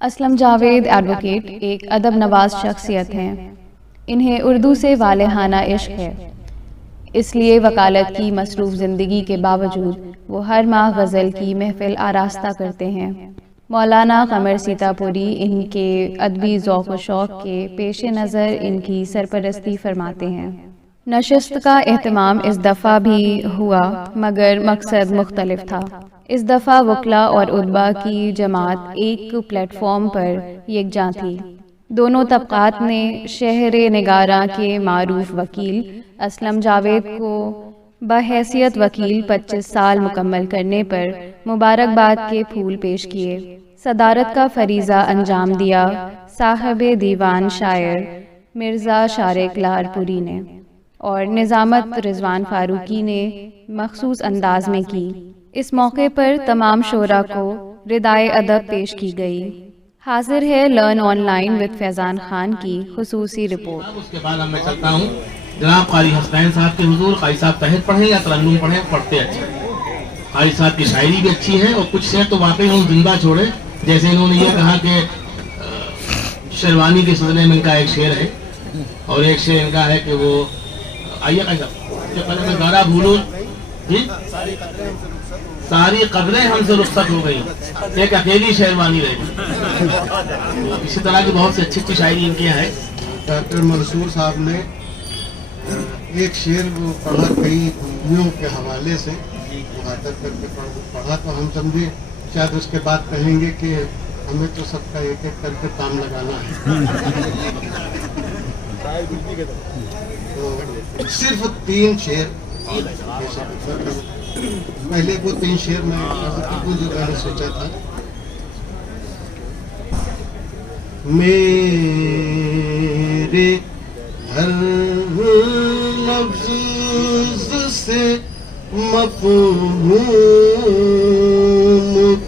Aslam Javed advocate ایک ادب نواز شخصیت ہیں۔ انہیں اردو سے والہانہ عشق ہے، اس لیے وکالت کی مصروف زندگی کے باوجود وہ ہر ماہ غزل کی محفل آراستہ کرتے ہیں۔ مولانا قمر سیتاپوری ان کے ادبی ذوق و شوق کے پیش نظر ان کی سرپرستی فرماتے ہیں۔ نشست کا اہتمام اس دفعہ بھی ہوا مگر مقصد مختلف تھا۔ اس دفعہ وکلا اور ادبا کی جماعت ایک پلیٹ فارم پر یکجاں تھی۔ دونوں طبقات نے شہر نگاراں کے معروف وکیل اسلم جاوید کو بحیثیت وکیل 25 سال مکمل کرنے پر مبارکباد کے پھول پیش کیے۔ صدارت کا فریضہ انجام دیا صاحب دیوان شاعر مرزا شارق لاہورپوری نے، اور نظامت رضوان فاروقی نے مخصوص انداز میں کی۔ اس موقع پر تمام شعراء کو ردائے ادب پیش کی گئی۔ حاضر ہے لرن آن لائن وتھ فیضان خان کی خصوصی رپورٹ۔ اس کے بعد میں چلتا ہوں جناب قاری حسنین صاحب کے حضور۔ قاری صاحب تحت پڑھیں یا ترنم پڑھیں، پڑھتے اچھا۔ قاری صاحب کی شاعری بھی اچھی ہے اور کچھ شعر تو واقعی ہم زندہ چھوڑے، جیسے انہوں نے یہ کہا کہ شیروانی کے سلسلے میں ان کا ایک شعر ہے، اور ایک شعر ان کا ہے کہ وہ آئیے میں گارا بھولوں جی ساری قدریں ہم سے رخصت ہو گئی، ایک اکیلی شیروانی رہ گئی۔ اسی طرح کی بہت سی اچھی اچھی شاعری ان کی ہے۔ ڈاکٹر منصور صاحب نے ایک شعر وہ پڑھا کئی خوبیوں کے حوالے سے مخاطب کر کے پڑھا، تو ہم سمجھے شاید اس کے بعد کہیں گے کہ ہمیں تو سب کا ایک ایک کر کے کام لگانا ہے۔ تو صرف 3 شعر، پہلے وہ 3 شعر میں جو میں نے سوچا تھا۔ میرے ہر لفظ سے مفہوم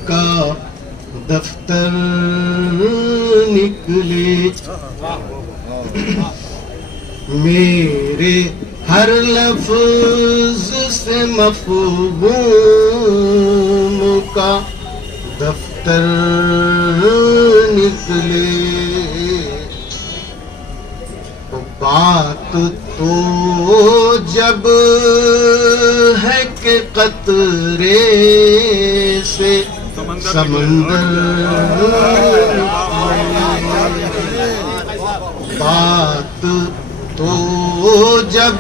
کا دفتر نکلے، میرے ہر لفظ سے مفہوم کا دفتر نکلے، بات تو جب ہے کہ قطرے سے سمندر، بات تو جب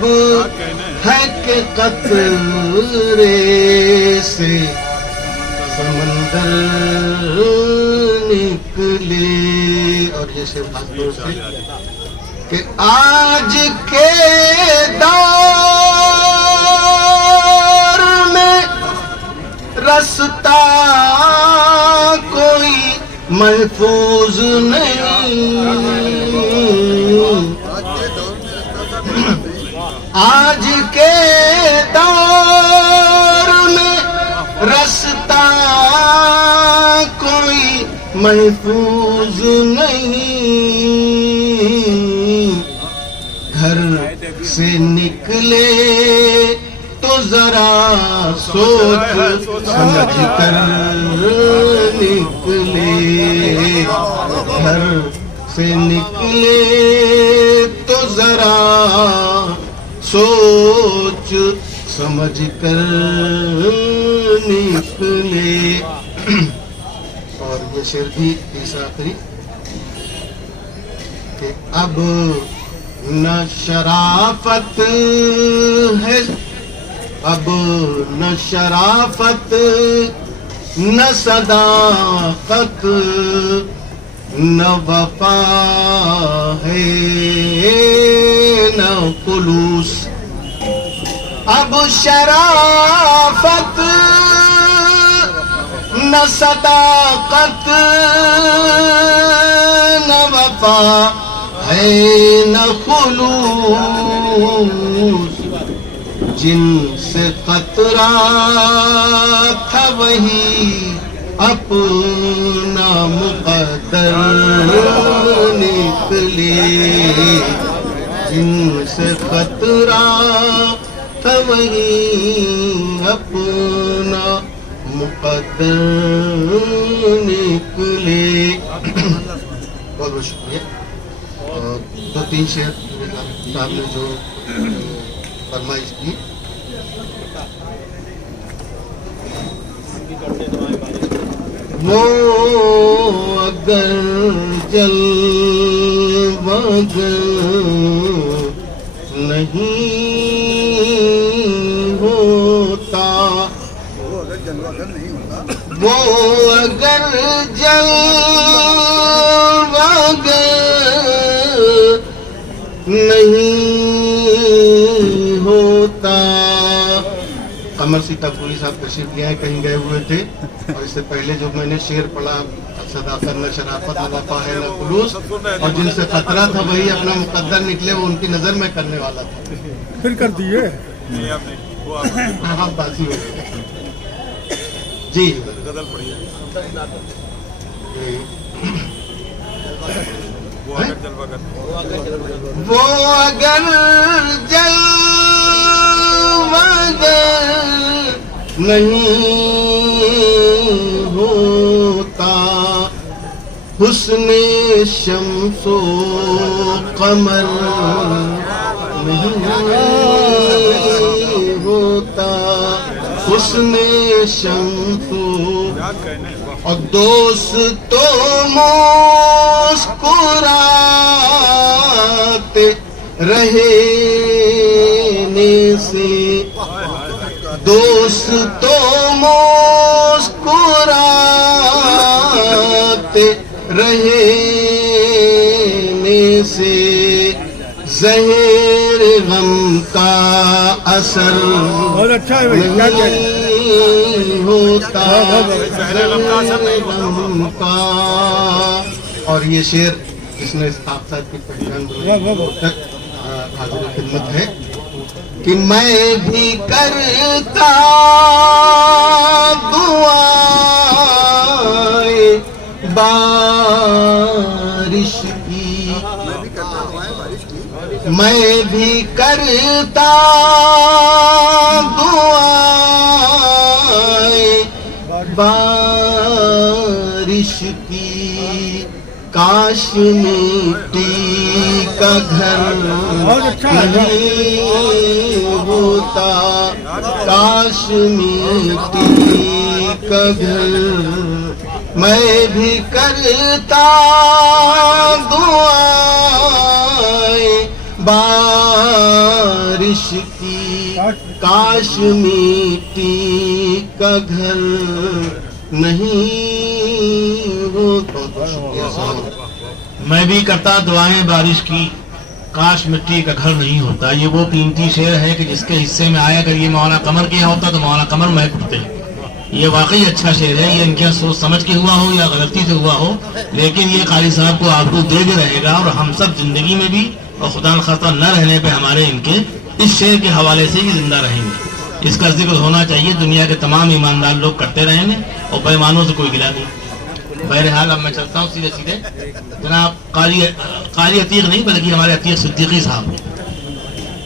ہے کہ قطرے سے سمندر نکلے۔ اور یہ شعر خاص طور سے کہ آج کے دور میں رستہ کوئی محفوظ نہیں، آج کے دور میں رستہ کوئی محفوظ نہیں، گھر سے نکلے تو ذرا سوچ سمجھ کر نکلے، گھر سے نکلے تو ذرا سوچ سمجھ کر نکلے۔ اور یہ شعر بھی تیسرا آخری کہ اب نہ شرافت ہے، اب نہ شرافت نہ صداقت نہ وفا ہے نہ خلوص، اب شرافت نہ صداقت نہ وفا ہے نہ خلوص، جن سے قطرہ تھا وہی اپنا مقدر نکلے، جن سے قطرہ تھا وہی اپنا مقدر نکلے۔ बहुत बहुत शुक्रिया। और 2-3 शेर साहब ने जो फरमाइश की, वो अगर जलवागर नहीं होता, वो अगर जलवागर नहीं होता। कमर सीतापुरी साहब तशरीफ ले आए, कहीं गए हुए थे, और इससे पहले जो मैंने शेर पढ़ा, सदाकत न शराफत न वफा है न खुलूस, और जिनसे खतरा था वही अपना मुकद्दर निकले, वो उनकी नजर में करने वाला था। फिर कर दिए हाँ, बाजी हो गई जी। वो अगर जलवागर नहीं होता, हुस्ने शम्सो कमर नहीं होता, हुस्ने शम्सो, और दोस्तों मुस्कुराते रहने से, दोस्तों मुस्कुराते रहने से, ज़हर गम का असर बहुत अच्छा है भाई, क्या नहीं होता, गम का। और ये शेर जिसने आप साहब की पहचान तक हाजिर खिदमत है कि मैं भी करता दुआएं बारिश की, मैं भी करता दुआएं बारिश की, काश मिट्टी का घर नहीं होता, काश मिट्टी का घर। मैं भी करता दुआएं बारिश की, काश मिट्टी का घर नहीं होता। मैं भी करता दुआएं बारिश की, काश मिट्टी का घर नहीं होता। ये वो कीमती शेर है कि जिसके हिस्से में आया, अगर ये मौलाना कमर के यहाँ होता तो मौलाना कमर महक उठते। ये वाकई अच्छा शेर है। ये इनके सोच समझ के हुआ हो या गलती से हुआ हो, लेकिन ये कारी साहब को आबरू दे के रहेगा, और हम सब जिंदगी में भी, और खुदा न खास्ता न रहने पे हमारे इनके इस शेर के हवाले से ही जिंदा रहेंगे। इसका जिक्र होना चाहिए, दुनिया के तमाम ईमानदार लोग करते रहेंगे, और बेईमानों से कोई गिला नहीं। बहरहाल अब मैं चलता हूँ सीधे सीधे। जनाब कारी अतीक नहीं, बल्कि हमारे अतीक सिद्दीकी साहब,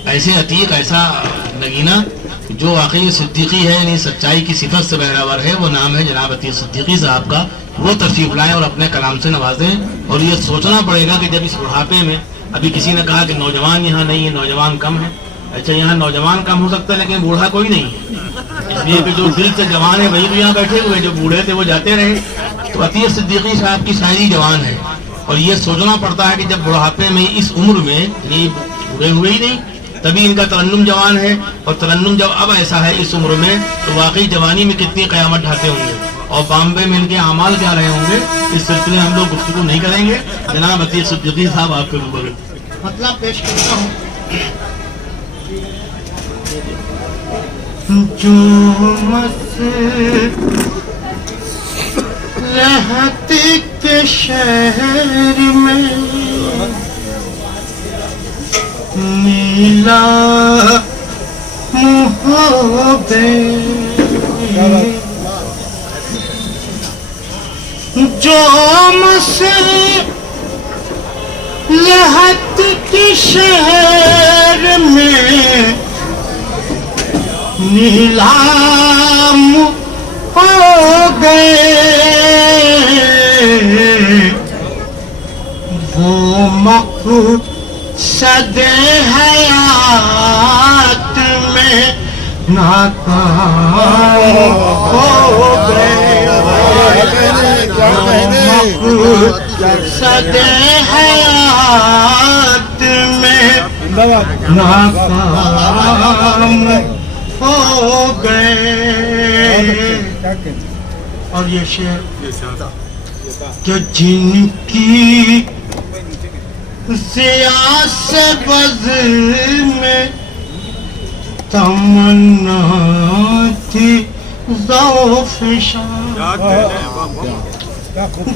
ऐसे अतीक, ऐसा नगीना जो वाकई सिद्दीकी है, यानी सच्चाई की सिफत से बहरावर है, वो नाम है जनाब अतीक सिद्दीकी साहब का। वो तशरीफ लाएं और अपने कलाम से नवाजें। और ये सोचना पड़ेगा कि जब इस बुढ़ापे में, अभी किसी ने कहा कि नौजवान यहाँ नहीं है, नौजवान कम है। अच्छा, यहाँ नौजवान कम हो सकता है, लेकिन बूढ़ा कोई नहीं है, इसलिए कि जो दिल से जवान है वही तो यहाँ बैठे हुए, जो बूढ़े थे वो जाते रहे। तो अतीक सिद्दीकी साहब की शायरी जवान है, और ये सोचना पड़ता है कि जब बुढ़ापे में, इस उम्र में, ये बूढ़े हुए ही नहीं, तभी इनका तरन्नुम जवान है। और तरन्नुम जब अब ऐसा है इस उम्र में, तो वाकई जवानी में कितनी क़यामत ढाते होंगे, और बॉम्बे में इनके अमाल क्या रहे होंगे, इस सिलसिले हम लोग गुफ्तगू नहीं करेंगे। जनाब अतीक सिद्दीकी साहब आपके रूबरू मतलब पेश करता हूँ। जो मसलहत के शहर में मिला मुहब्बत, जो मसलहत के शहर में नीलाम हो गए, मकसद हयात में नाकाम हो गए, मकसद हयात में नाकाम हो गए। और ये शेर कि जिनकी ज़िया से बज़ में तमन्ना थी ज़ौफ़ शाह,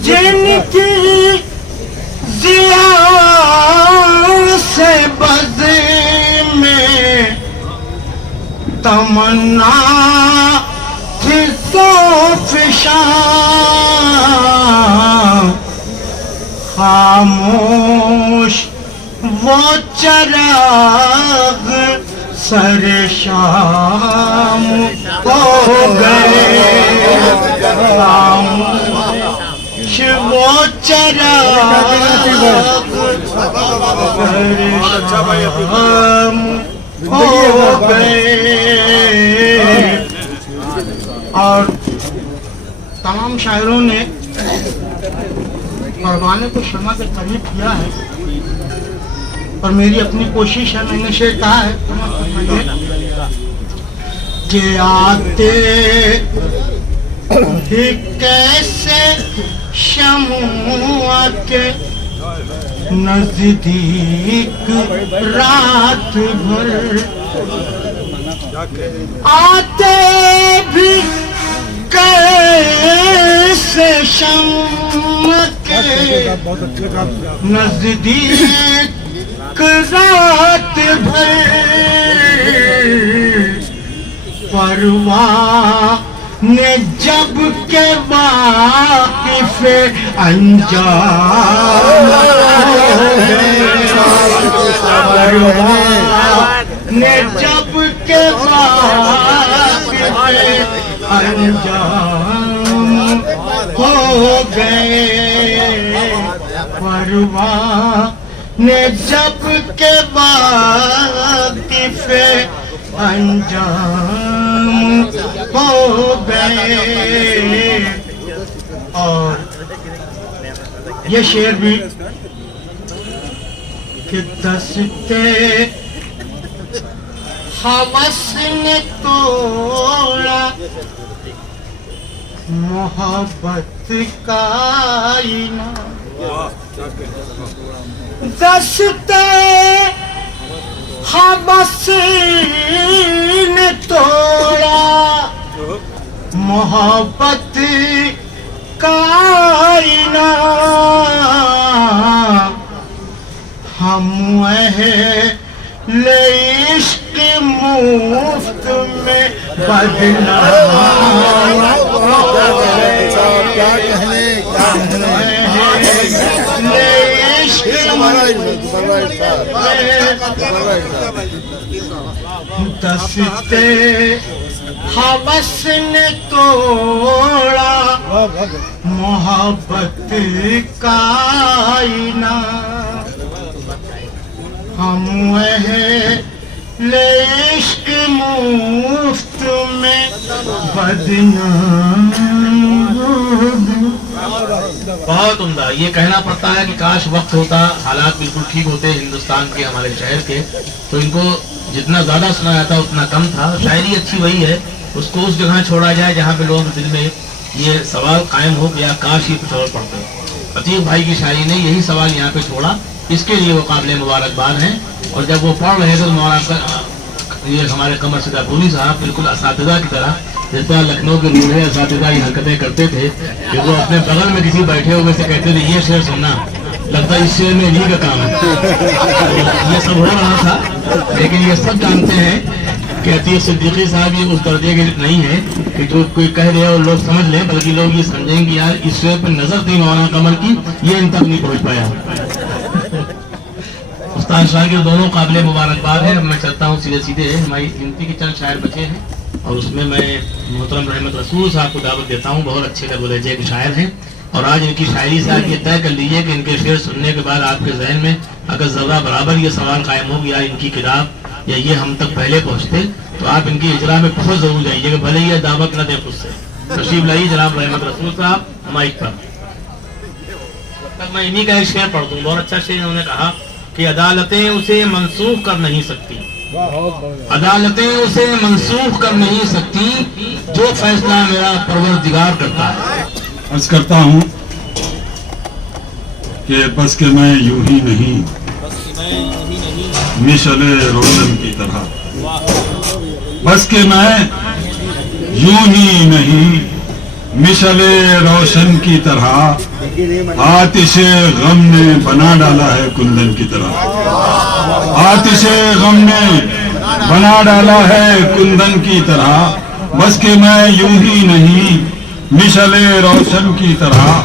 जिनकी ज़िया से बज़ में तमन्ना थी ज़ौफ़ शाह, खामोश वो चराग सर शाम हो गए, खामोश वो चराग सर शाम हो गए। और तमाम शायरों ने परवाने को शमा के करीब किया है, और मेरी अपनी कोशिश है, मैंने शेर कहा है कि आते ही कैसे शमुआ के नजदीक रात भर, आते भी कैसे शम्म के नजदीक रात भर, परवाह ने जब के वाकिफ अंजाम, परवाह ने जब के वाकिफ अंजाम हो गए, परवाह ने जब के वाकिफ अंजाम हो गए। और ये शेर भी कि दस्ते हवस ने तोड़ा मोहब्बत का आईना, दस्ते हवस ने तोड़ा मोहब्बत का आईना, हम ले इश्क मुफ्त में बदनाम, दस्ते हवस ने तोड़ा मोहब्बत का आईना, हम ले इश्क मुफ्त में बदनाम। बहुत उम्दा। ये कहना पड़ता है कि काश वक्त होता, हालात बिल्कुल ठीक होते हिंदुस्तान के, हमारे शहर के, तो इनको जितना ज्यादा सुना जाता उतना कम था। शायरी अच्छी वही है, उसको उस जगह छोड़ा जाए जहाँ पे लोग दिल में ये सवाल कायम हो गया, काश ये कुछ और पढ़ते। अतीक भाई की शायरी ने यही सवाल यहाँ पे छोड़ा, इसके लिए वो काबिल मुबारकबाद हैं। और जब वो पढ़ रहे थे तो मौलाना ये हमारे कमर सिद्दीकी साहब बिल्कुल असातिज़ा की तरह, जिस तरह लखनऊ के बूढ़े असातिज़ा ये हरकतें करते थे कि वो अपने बगल में किसी बैठे हुए से कहते थे ये शेर सुनना, लगता है इस शेर में इन्हीं का काम है। ये सब हो रहा था, लेकिन ये सब जानते हैं कि अतीक सिद्दीकी साहब ये उस दर्जे के नहीं है कि जो कोई कह दे और लोग समझ लें, बल्कि लोग ये समझेंगे यार इस शेर पर नजर थी मौलाना कमर की, ये इन तक नहीं पहुँच पाया। उस्ताद शागिर्द दोनों काबिल मुबारकबाद है। मैं चलता हूँ सीधे सीधे, हमारी गिनती के चंद शायर बचे हैं और उसमें मैं मोहतरम रहमत रसूल साहब को दावत देता हूँ। बहुत अच्छे लबो लहजे के शायर हैं اور آج ان کی شاعری سے آپ یہ طے کر لیجیے کہ ان کے شعر سننے کے بعد آپ کے ذہن میں اگر ذرہ برابر یہ سوال قائم ہو گیا ان کی کتاب یا یہ ہم تک پہلے پہنچتے تو آپ ان کی اجرا میں بہت ضرور جائیے کہ بھلے یہ دعوت نہ دے خود سے. تشریف لائیے جناب رحمت رسول صاحب مائک پر. تب میں انہی کا ایک شعر پڑھ دوں. بہت اچھا شعر انہوں نے کہا کہ عدالتیں اسے منسوخ کر نہیں سکتی, عدالتیں اسے منسوخ کر نہیں سکتی, جو فیصلہ میرا پروردگار کرتا ہے. عرض کرتا ہوں کہ بس کہ میں یوں ہی نہیں مشعل روشن کی طرح, بس کہ میں یوں ہی نہیں مشعل روشن کی طرح, آتش غم نے بنا ڈالا ہے کندن کی طرح, آتش غم نے بنا ڈالا ہے کندن کی طرح, بس کہ میں یوں ہی نہیں مشعل روشن کی طرح,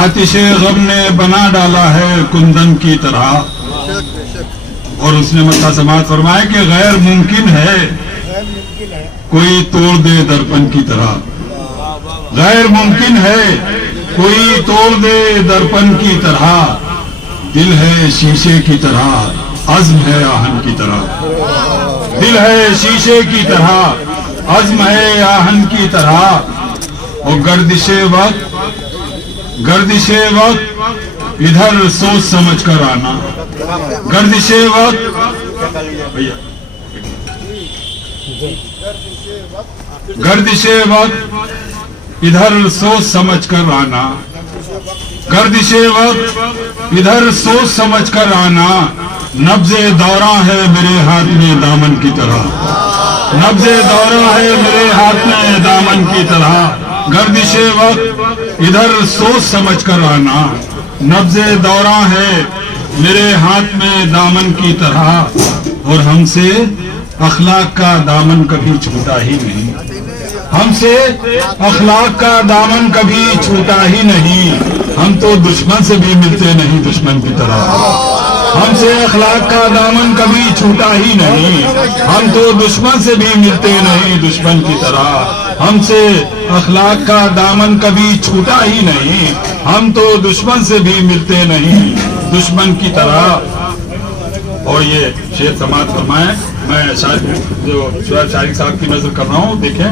آتش غم نے بنا ڈالا ہے کندن کی طرح. اور اس نے مطلع سماعت فرمایا کہ غیر ممکن ہے کوئی توڑ دے درپن کی طرح, غیر ممکن ہے کوئی توڑ دے درپن کی طرح, دل ہے شیشے کی طرح, عزم ہے آہن کی طرح, دل ہے شیشے کی طرح, عزم ہے آہن کی طرح. اور گردش وقت ادھر سوچ سمجھ کر آنا, گردش وقت گردش وقت ادھر سوچ سمجھ کر آنا, گردش وقت ادھر سوچ سمجھ کر آنا, نبض دوراں ہے میرے ہاتھ میں دامن کی طرح, نبض دوراں ہے میرے ہاتھ میں دامن کی طرح, گردش وقت ادھر سوچ سمجھ کر آنا, نبض دوراں ہے میرے ہاتھ میں دامن کی طرح. اور ہم سے اخلاق کا دامن کبھی چھوٹا ہی نہیں, ہم سے اخلاق کا دامن کبھی چھوٹا ہی نہیں, ہم تو دشمن سے بھی ملتے نہیں دشمن کی طرح, ہم سے اخلاق کا دامن کبھی چھوٹا ہی نہیں, ہم تو دشمن سے بھی ملتے نہیں دشمن کی طرح, ہم سے اخلاق کا دامن کبھی چھوٹا ہی نہیں, ہم تو دشمن سے بھی ملتے نہیں دشمن کی طرح. اور یہ شعر سماعت فرمائیں. میں جو شعر شاعری صاحب کی نظر کر رہا ہوں, دیکھیں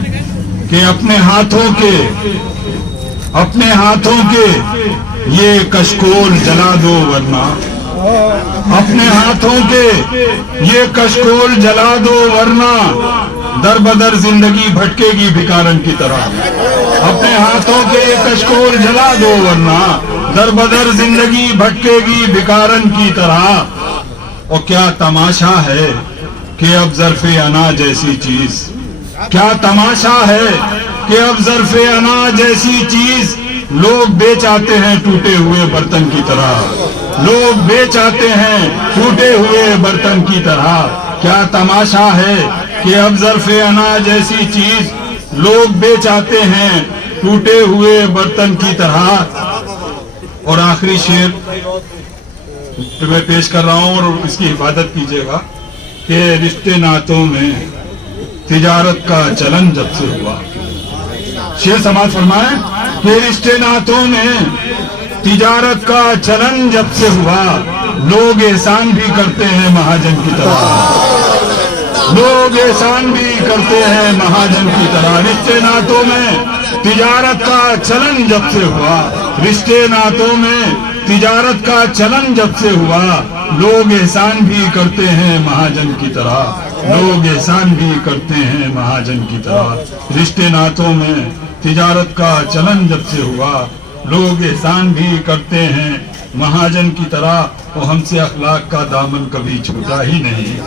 کہ اپنے ہاتھوں کے یہ کشکول جلا دو ورنہ, اپنے ہاتھوں کے یہ کشکول جلا دو ورنہ, در بدر زندگی بھٹکے گی بھکارن کی طرح, اپنے ہاتھوں کے یہ کشکول جلا دو ورنہ, در بدر زندگی بھٹکے گی بھکارن کی طرح. اور کیا تماشا ہے کہ اب ظرف انا جیسی چیز, کیا تماشا ہے کہ اب ظرف انا جیسی چیز لوگ بیچ آتے ہیں ٹوٹے ہوئے برتن کی طرح, لوگ بیچ آتے ہیں ٹوٹے ہوئے برتن کی طرح. کیا تماشا ہے کہ اب ظرف انا جیسی چیز لوگ بیچ آتے ہیں ٹوٹے ہوئے برتن کی طرح. اور آخری شعر میں پیش کر رہا ہوں اور اس کی حفاظت کیجیے گا کہ رشتے ناتوں میں تجارت کا چلن جب سے ہوا, شعر سماعت فرمائیں کہ رشتے ناتوں میں تجارت کا چلن جب سے ہوا, لوگ احسان بھی کرتے ہیں مہاجن کی طرح, لوگ احسان بھی کرتے ہیں مہاجن کی طرح. رشتے ناتوں میں تجارت کا چلن جب سے ہوا, رشتے ناتوں میں تجارت کا چلن جب سے ہوا, لوگ احسان بھی کرتے ہیں مہاجن کی طرح, لوگ احسان بھی کرتے ہیں مہاجن کی طرح. رشتے ناتوں میں تجارت کا چلن جب سے ہوا, لوگ احسان بھی کرتے ہیں مہاجن کی طرح. اور ہم سے اخلاق کا دامن کبھی چھوٹا ہی نہیں,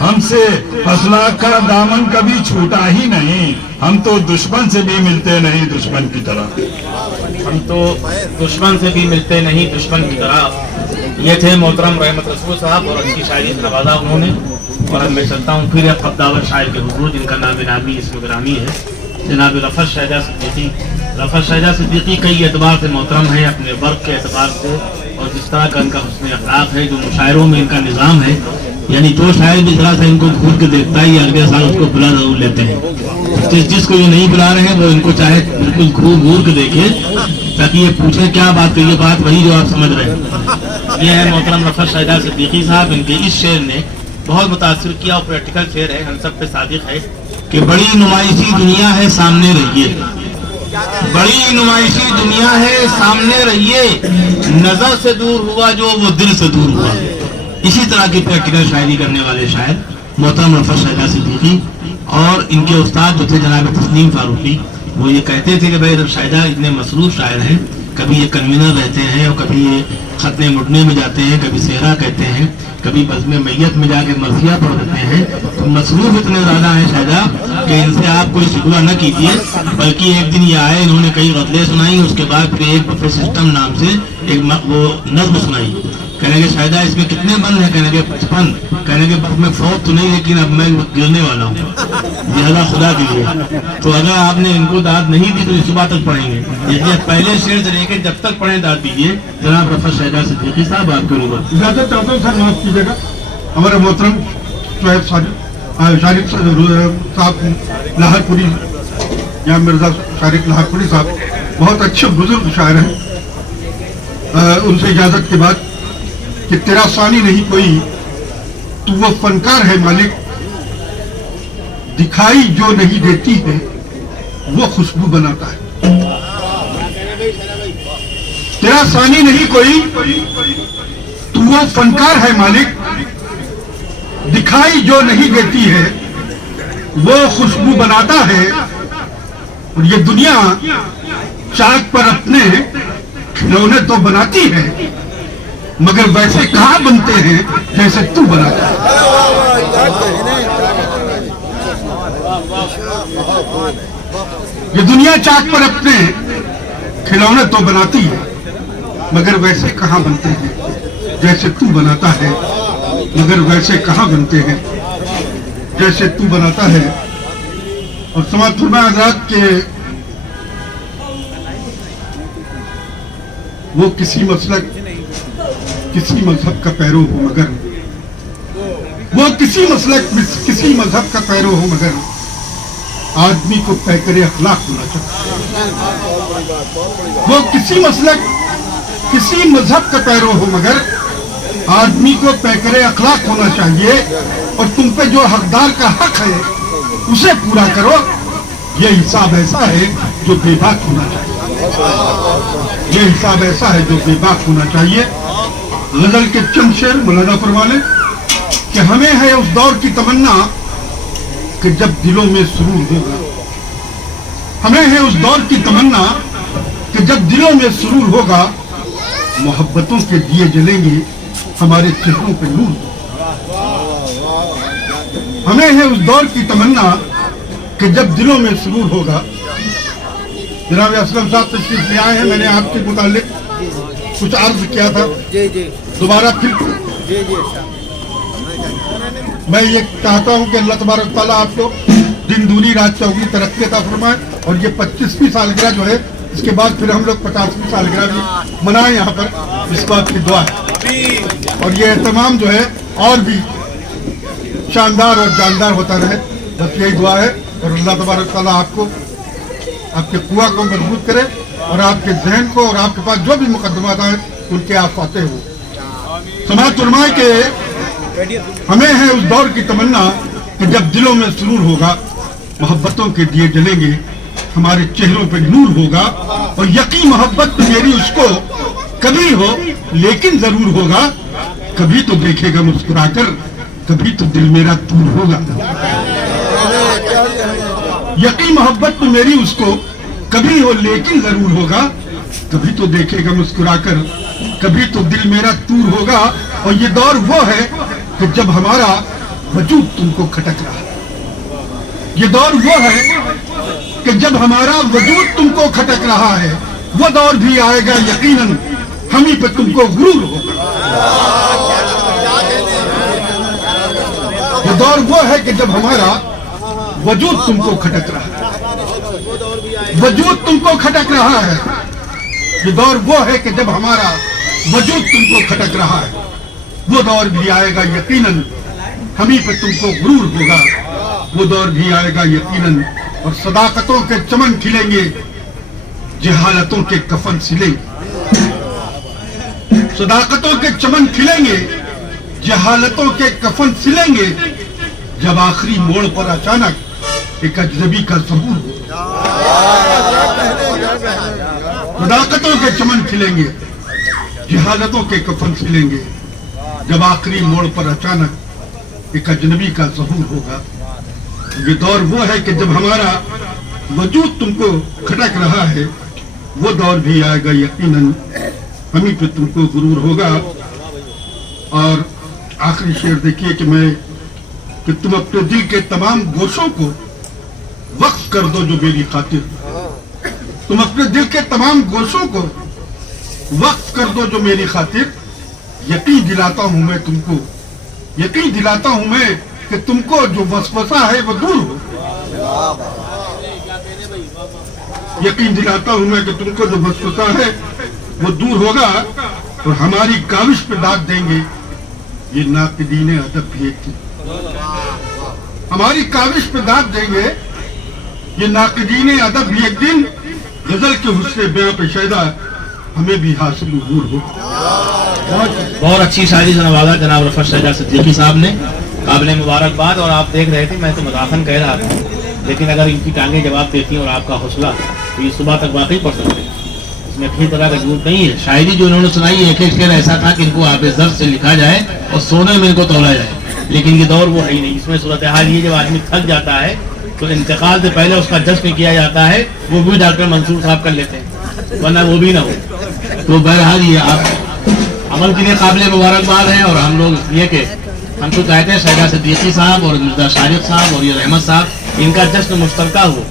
ہم سے اخلاق کا دامن کبھی چھوٹا ہی نہیں, ہم تو دشمن سے بھی ملتے نہیں دشمن کی طرح, ہم تو دشمن سے بھی ملتے نہیں دشمن کی طرح. یہ تھے محترم رحمت رسول صاحب اور اچھی شاعری سے نوازا انہوں نے. اور اب میں چلتا ہوں پھر ایک قبداور شاعر کے حضور جن کا نام نامی اسم گرامی ہے, جناب رفعت شہجہ صدیقی. رفعت شہجہ صدیقی کئی اعتبار سے محترم ہے, اپنے ورک کے اعتبار سے اور جس طرح کا ان کا حسن اخلاق ہے, جو مشاعروں میں ان کا نظام ہے, یعنی جو شاعر بھی ذرا سے ان کو گھور کے دیکھتا ہے یہ اگلے سال اس کو بلا ضرور لیتے ہیں. جس کو یہ نہیں بلا رہے ہیں وہ ان کو چاہے بالکل گھور کے دیکھے ताकि ये पूछे क्या बात, तो ये बात वही जो आप समझ रहे हैं। ये है मोहतरम रफत शाहिदा सिद्दीकी साहब। इनके इस शेर ने बहुत मुतासिर किया और प्रैक्टिकल शेर है, हम सब पे सादिक है कि बड़ी नुमाइशी दुनिया है सामने रहिए, बड़ी नुमाइशी दुनिया है सामने रहिए, नजर से दूर हुआ जो वो दिल से दूर हुआ। इसी तरह की प्रैक्टिकल शायरी करने वाले शायर मोहतरम रफत शाहिदा सिद्दीकी और इनके उस्ताद जो थे जनाब तस्नीम फारूकी, वो ये कहते थे कि भाई रफत शाहिदा इतने मसरूफ शायर हैं, कभी ये कन्वीनर रहते हैं और कभी ये खतने मुड़ने में जाते हैं, कभी सेहरा कहते हैं, कभी बज़्म मैयत में जाके मरसिया पढ़ देते हैं, तो मसरूफ इतने ज़्यादा हैं शाहिदा कि इनसे आप कोई शिकवा न कीजिए। बल्कि एक दिन ये आए, इन्होंने कई गज़लें सुनाई, उसके बाद फिर एक बफे सिस्टम नाम से एक वो नज़्म सुनाई। कहने के शाहिदा इसमें कितने बंद हैं? कहने के 55। कहने के बस मैं फौत तो नहीं, लेकिन अब मैं गिरने वाला हूँ, लिहाजा खुदा के लिए। तो अगर आपने इनको दाद नहीं दी तो सुबह तक पढ़ेंगे, इसलिए पहले शेर से लेकर जब तक पढ़ें दाद दीजिए। जनाब रफत शाहिदा सिद्दीकी साहब आपके ऊपर इजाजत चाहता हूँ सर, माफ कीजिएगा। हमारे मोहतरम शोएब शारिक साहब लाहौरपुरी या मिर्जा शारिक लाहौरपुरी साहब बहुत अच्छे बुजुर्ग शायर हैं। उनसे इजाजत के बाद कि तेरा सानी नहीं कोई, तू वो फनकार है मालिक, दिखाई जो नहीं देती है वो खुशबू बनाता है। तेरा सानी नहीं कोई, तू वो फनकार है मालिक, दिखाई जो नहीं देती है वो खुशबू बनाता है। और ये दुनिया चाक पर अपने खिलौने तो बनाती है, मगर वैसे कहाँ बनते हैं जैसे तू बनाता है। ये दुनिया चाक पर अपने खिलौने तो बनाती है, मगर वैसे कहाँ बनते हैं जैसे तू बनाता है, मगर वैसे कहाँ बनते हैं जैसे तू बनाता है। और समाज फरमा हज़रात के वो किसी मसलक किसी मजहब का पैरो हो, मगर वो किसी मसलक किसी मजहब का पैरो हो, मगर आदमी को पैकरे अखलाक होना चाहिए। वो किसी मसलक किसी मजहब का पैरो हो, मगर आदमी को पैकरे अखलाक होना चाहिए। और तुम पे जो हकदार का हक है उसे पूरा करो। ये हिसाब ऐसा है जो बेबाक होना चाहिए, ये हिसाब ऐसा है जो बेबाक होना चाहिए। गजल के चंद शेर मौलाना फरमा ले कि हमें है उस दौर की तमन्ना कि जब दिलों में सुरूर होगा, हमें है उस दौर की तमन्ना कि जब दिलों में सुरूर होगा, मोहब्बतों के दिए जलेंगे हमारे चेहरों पे नूर। हमें है उस दौर की तमन्ना कि जब दिलों में सुरूर होगा। जनाब असलम साहब तशरीफ ले आए हैं, मैंने आपके मुतालिक कुछ अर्ज किया था, दोबारा फिर मैं ये चाहता हूँ कि अल्लाह तबारक तआला आपको दिन दूनी रात चौगुनी तरक्की अता फरमाए। और ये 25वीं सालगिरह जो है, इसके बाद फिर हम लोग 50वीं सालगिरह भी मनाएं यहाँ पर, इस बात की दुआ है। और ये एहतमाम जो है और भी शानदार और जानदार होता रहे, बस यही दुआ है। और अल्लाह तबारक तआला आपको आपके कुआ को मजबूत करे और आपके जहन को और आपके पास जो भी मुकदमात आए उनके आप फाते हो। समाज फरमाए के हमें है उस दौर की तमन्ना कि जब दिलों में सुरूर होगा, मोहब्बतों के दिए जलेंगे हमारे चेहरों पे नूर होगा। और यकीन मोहब्बत मेरी उसको कभी हो लेकिन जरूर होगा, कभी तो देखेगा मुस्कुराकर, कभी तो दिल मेरा दूर होगा। यकीन मोहब्बत तो मेरी उसको कभी हो लेकिन जरूर होगा, कभी तो देखेगा मुस्कुराकर, कभी तो दिल मेरा दूर होगा। और ये दौर वो है कि जब हमारा वजूद तुमको खटक रहा है। ये दौर वो है कि जब हमारा वजूद तुमको खटक रहा है, वो दौर भी आएगा यकीनन, हम ही पे तुमको गुरूर होगा। ये दौर वो है कि जब हमारा वजूद तुमको खटक रहा है, वजूद तुमको खटक रहा है। ये दौर वो है कि जब हमारा वजूद तुमको खटक रहा है, वो दौर भी आएगा यकीनन, हम ही पे तुमको गुरूर होगा। वो दौर भी आएगा यकीनन, और सदाकतों के चमन खिलेंगे जहालतों के कफन सिलेंगे, सदाकतों के चमन खिलेंगे, जहालतों के कफन सिलेंगे, जब आखिरी मोड़ पर अचानक एक अजनबी का ज़हूर हो। सदाकतों के चमन खिलेंगे, जहालतों के कफन सिलेंगे, जब आखिरी मोड़ पर अचानक एक अजनबी का ज़हूर होगा। ये दौर वो है कि जब हमारा वजूद तुमको खटक रहा है, वो दौर भी आएगा, यकीनन हम ही पे तुमको गुरूर होगा। और आखिरी शेर देखिए कि तुम अपने दिल के तमाम गोशों को वक्फ कर दो जो मेरी खातिर, तुम अपने दिल के तमाम गोशों को वक्फ कर दो जो मेरी खातिर। यकीन दिलाता हूं मैं तुमको, यकीन दिलाता हूं मैं कि तुमको जो वसवसा है वो दूर हो। यकीन दिलाता हूं मैं कि तुमको जो वसवसा है वो दूर होगा और हमारी काविश पे दाग देंगे ये नाक़िदीन अदब भी एक दिन। हमारी काविश पे दाग देंगे ये नाक़िदीन अदब भी एक दिन। गजल के हुस्न बयां पे शायदा हमें भी हासिल हुजूर हो। बहुत अच्छी शायरी से नवाजा जनाब रफत शहजाद सिद्दीकी साहब ने, काबिल मुबारकबाद। और आप देख रहे थे, मैं तो मजाकन कह रहा था, लेकिन अगर इनकी टांगें जवाब देती और आपका हौसला, तो ये सुबह तक वाकई पढ़ सकते हैं, इसमें किसी तरह का झूठ नहीं है। शायरी जो इन्होंने सुनाई, एक एक शेर ऐसा था कि इनको आप ज़र्फ से लिखा जाए और सोने में इनको तोला जाए, लेकिन ये दौर वो है ही नहीं। इसमें सूरत हाल ये, जब आदमी थक जाता है तो इंतकाल से पहले उसका जश्न किया जाता है, वो भी डॉक्टर मंसूर साहब कर लेते हैं, वरना वो भी ना हो। तो बहरहाल ये आप अमल के लिए काबिल मुबारकबाद हैं। और हम लोग इसलिए कि हम तो चाहते हैं शहजाद सिद्दीकी साहब और मिर्जा शारिक साहब और ये रहमत साहब, इनका जश्न मुश्तरका हो,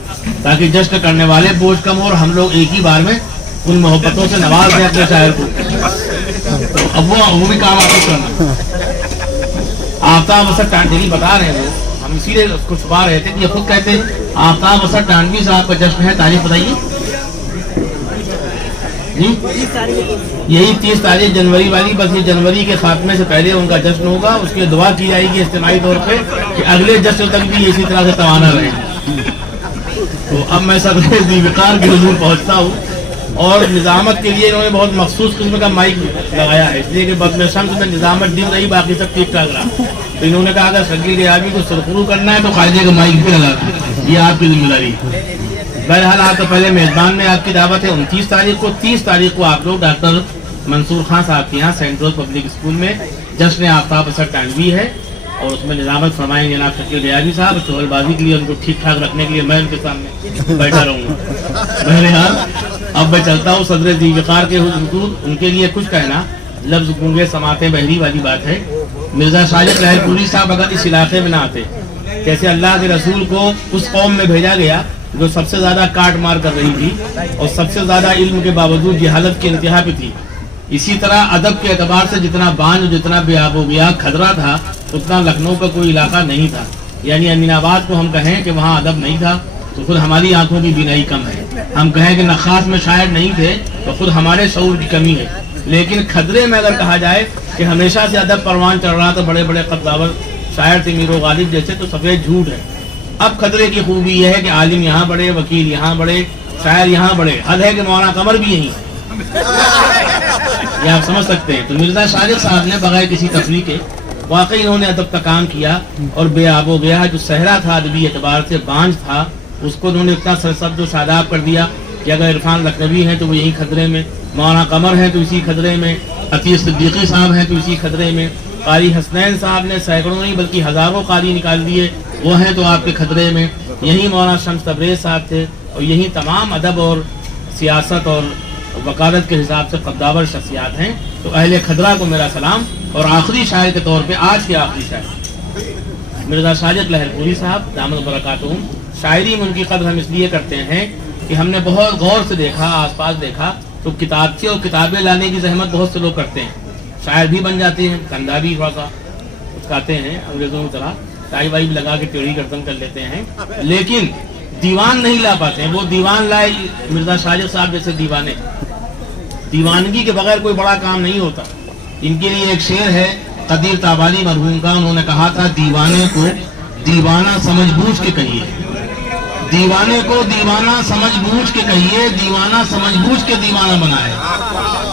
ताकि जश्न करने वाले बोझ कम हो और हम लोग एक ही बार में उन मोहब्बतों से नवाज दें अपने शायर को। तो अब वो भी काम आपको करना। आफ्ताब असद टांडवी बता रहे हैं, हम इसीलिए उसको छुपा रहे थे कि ये खुद कहते हैं आफ्ताब असद टांडवी साहब का जश्न है। तारीख बताइए जी। यही 30 तारीख जनवरी वाली, बस ये जनवरी के खात्मे से पहले उनका जश्न होगा। उसकी दुआ की जाएगी इज्तिमाई तौर पे कि अगले जश्न तक भी इसी तरह से तवाना रहे। तो अब मैं सब ज़ीविकार के हुजूर पहुंचता हूँ। और निजामत के लिए इन्होंने बहुत मखसूस किस्म का माइक लगाया है, इसलिए कि बदले शम्स में निजामत dim रही, बाकी सब ठीक ठाक रहा। तो इन्होंने कहा अगर शकील रियाबी को सुरखरू करना है तो कायदे का माइक भी लगा दो, ये आपकी जिम्मेदारी है। बहरहाल आप तो पहले मेजबान में आपकी दावत है 29 तारीख को। 30 तारीख को आप लोग डॉक्टर मंसूर खान साहब के यहाँ सेंट रोज पब्लिक स्कूल में जश्न आफ्ताब असद टांडवी है, और उसमें निजामत फरमाएंगे जनाब शकील रियाबी साहब। चोहलबाजी के लिए उनको ठीक ठाक रखने के लिए मैं उनके सामने बैठा रहूँगा। बहरहाल अब मैं चलता हूँ सदर ज़ीविकार के हुजूर, उनके लिए कुछ कहना। लफ्ज़ गूंगे समाते बहरी वाली बात है। मिर्जा शारिक लहरपुरी साहब अगर इस इलाके में ना आते, जैसे अल्लाह के रसूल को उस कौम में भेजा गया जो सबसे ज्यादा काट मार कर रही थी और सबसे ज्यादा इल्म के बावजूद जहालत के इंतहा पे थी, इसी तरह अदब के एतबार से जितना बांझ, जितना बेआब हो गया खदरा था, उतना लखनऊ का कोई इलाका नहीं था। यानी अमीनाबाद को हम कहें कि वहाँ अदब नहीं था तो खुद हमारी आंखों की बीनाई कम है। हम कहें कि नखास में शायर नहीं थे तो खुद हमारे शऊर की कमी है। लेकिन खदरे में अगर कहा जाए कि हमेशा से अदब परवान चढ़ रहा, तो बड़े बड़े कब्जावर शायर थे मीरो गालिब जैसे, तो सफेद झूठ है। अब खदरे की खूबी यह है कि आलिम यहाँ बड़े, वकील यहाँ बड़े, शायर यहाँ बड़े, हद है कि मौलाना कमर भी यही ये आप समझ सकते हैं। तो मिर्जा शारिक साहब ने बगैर किसी तफरीक के वाकई इन्होंने अदब का काम किया और बेआब हो गया। जो सहरा था अदबी एतबार से बांझ था, उसको उन्होंने इतना सरसब्द और शादाब कर दिया कि अगर इरफान लखनवी हैं तो वो यही खदरे में, मौलाना कमर हैं तो इसी खदरे में, अतीश सिद्दीकी साहब हैं तो इसी खदरे में, कारी हसनैन साहब ने सैकड़ों नहीं बल्कि हजारों कारी निकाल दिए, वो हैं तो आपके खदरे में। यही मौलाना शम्स तबरेज़ साहब थे और यही तमाम अदब और सियासत और वकालत के हिसाब से कद्दावर शख्सियात हैं। तो अहले खदरा को मेरा सलाम। और आखिरी शायर के तौर पे आज के आखिरी शायर मिर्जा शारिक लहरपुरी साहब दामद बरकातुहुम। शायरी में उनकी कदर हम इसलिए करते हैं कि हमने बहुत गौर से देखा, आसपास देखा, तो किताबचे और किताबें लाने की जहमत बहुत से लोग करते हैं, शायर भी बन जाते हैं, कंधा भी थोड़ा सा उसकाते हैं अंग्रेजों की तरह, टाई वाई लगा के टेढ़ी गर्दन कर लेते हैं, लेकिन दीवान नहीं ला पाते हैं। वो दीवान लाए मिर्जा शारिक साहब जैसे दीवाने। दीवानगी के बगैर कोई बड़ा काम नहीं होता। इनके लिए एक शेर है कदीर ताबाली मरहूम का, उन्होंने कहा था दीवाने को दीवाना समझ बूझ के कहिए, दीवाने को दीवाना समझ बूझ के कहिए, दीवाना समझ बूझ के दीवाना बनाए।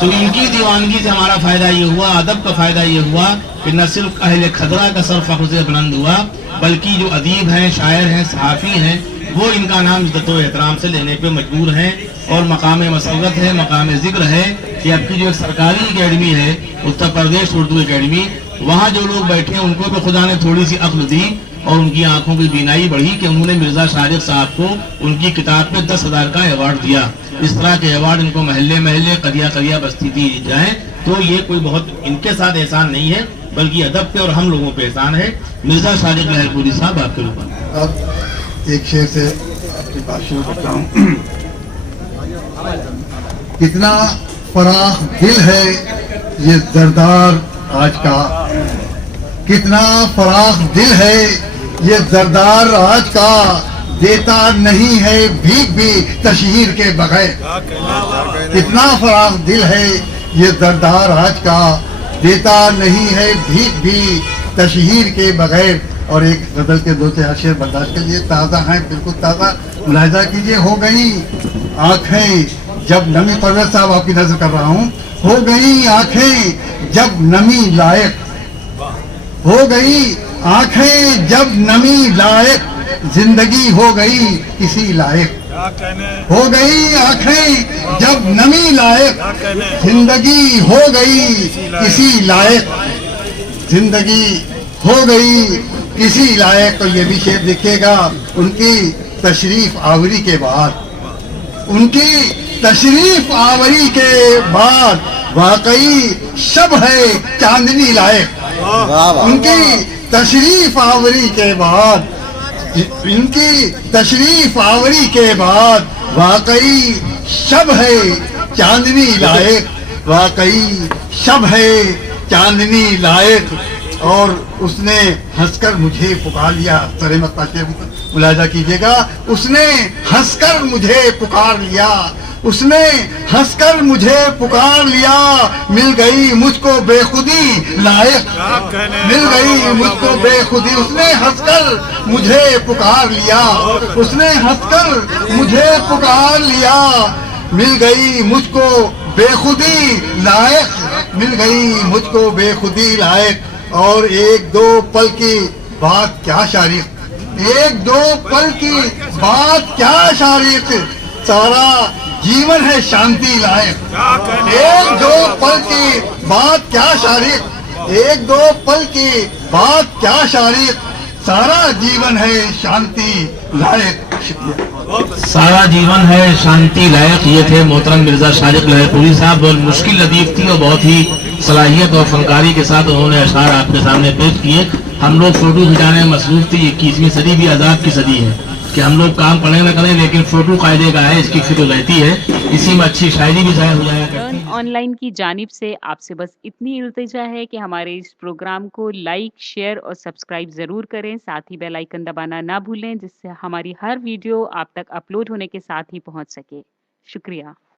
तो इनकी दीवानगी से हमारा फायदा ये हुआ, अदब का फायदा ये हुआ कि न सिर्फ अहले खदरा का सर फख्र से बुलंद हुआ, बल्कि जो अदीब हैं, शायर हैं, सहाफ़ी हैं, वो इनका नाम इज़्ज़त व एहतराम से लेने पे मजबूर हैं। और मकाम मसरत है, मकाम ज़िक्र है कि अब की जो एक सरकारी एकेडमी है, उत्तर प्रदेश उर्दू एकेडमी, वहाँ जो लोग बैठे हैं उनको भी खुदा ने थोड़ी सी अक्ल दी और उनकी आंखों की बीनाई बढ़ी कि उन्होंने मिर्जा सादिक साहब को उनकी किताब पे 10,000 का अवार्ड दिया। इस तरह के अवार्ड इनको महल्ले महल्ले, करिया करिया बस्ती दी जाए। तो ये कोई बहुत इनके साथ एहसान नहीं है, बल्कि अदब पे और हम लोगों पे एहसान है। मिर्जा सादिक लहरपुरी साहब आपके ऊपर। अब एक शेर से अपनी बात शुरू करता हूँ। कितना फराख दिल है ये जरदार आज का, कितना फराख दिल है ये जरदार आज का, देता नहीं है भीख भी तशहीर के बगैर। कितना फराख दिल है ये जरदार आज का, देता नहीं है भीख भी तशहीर के बगैर। और एक गजल के 2-4 शेर बर्दाश्त कीजिए, ताज़ा हैं, बिल्कुल ताज़ा। मुलाहिजा कीजिए, हो गई आंखें जब नमी, परवेज साहब आपकी नजर कर रहा हूँ, हो गई आंखें जब नमी लायक, हो गई आंखें जब नमी लायक, जिंदगी हो गई किसी लायक। हो गई आंखें जब नमी लायक, जिंदगी हो गई किसी लायक, जिंदगी हो गई किसी लायक। तो ये भी शेर देखिएगा, उनकी तशरीफ आवरी के बाद, उनकी तशरीफ आवरी के बाद वाकई शब है चांदनी लायक। उनकी तशरीफ आवरी के बाद, इनकी तशरीफ आवरी के बाद वाकई शब है चांदनी लायक, वाकई शब है चांदनी लायक। और उसने हंसकर मुझे पुकार लिया, सरे मत्ता मुलाजा कीजिएगा, उसने हंसकर मुझे पुकार लिया, उसने हंसकर मुझे पुकार लिया, मिल गई मुझको बेखुदी लायक, मिल गई मुझको बेखुदी। उसने हंसकर मुझे पुकार लिया, उसने हंसकर मुझे पुकार लिया, मिल गई मुझको बेखुदी लायक, मिल गई मुझको बेखुदी लायक। और एक दो पल की बात क्या शारीक, एक दो पल की बात क्या शारीक, सारा जीवन है शांति लायक। एक दो पल की बात क्या शारीक, एक दो पल की बात क्या शारीक, सारा जीवन है शांति लायक। शुक्रिया। सारा जीवन है शांति लायक। ये थे मोहतरम मिर्जा सादिक लहरपुरी साहब। बहुत मुश्किल लतीफ थी और बहुत ही सलाहियत और फनकारी के साथ उन्होंने अशआर आपके सामने पेश किए। हम लोग फोटो खिंचाने में मसरूफ थी। 21वीं सदी भी आजाद की सदी है कि हम लोग काम पढ़े न करें, लेकिन फोटो कायदे का है, इसकी फिक्र रहती है। इसी में अच्छी शायरी भी जाहिर हो जाया करती है। ऑनलाइन की जानिब से आपसे बस इतनी इल्तिजा है कि हमारे इस प्रोग्राम को लाइक, शेयर और सब्सक्राइब ज़रूर करें। साथ ही बेल आइकन दबाना ना भूलें, जिससे हमारी हर वीडियो आप तक अपलोड होने के साथ ही पहुंच सके। शुक्रिया।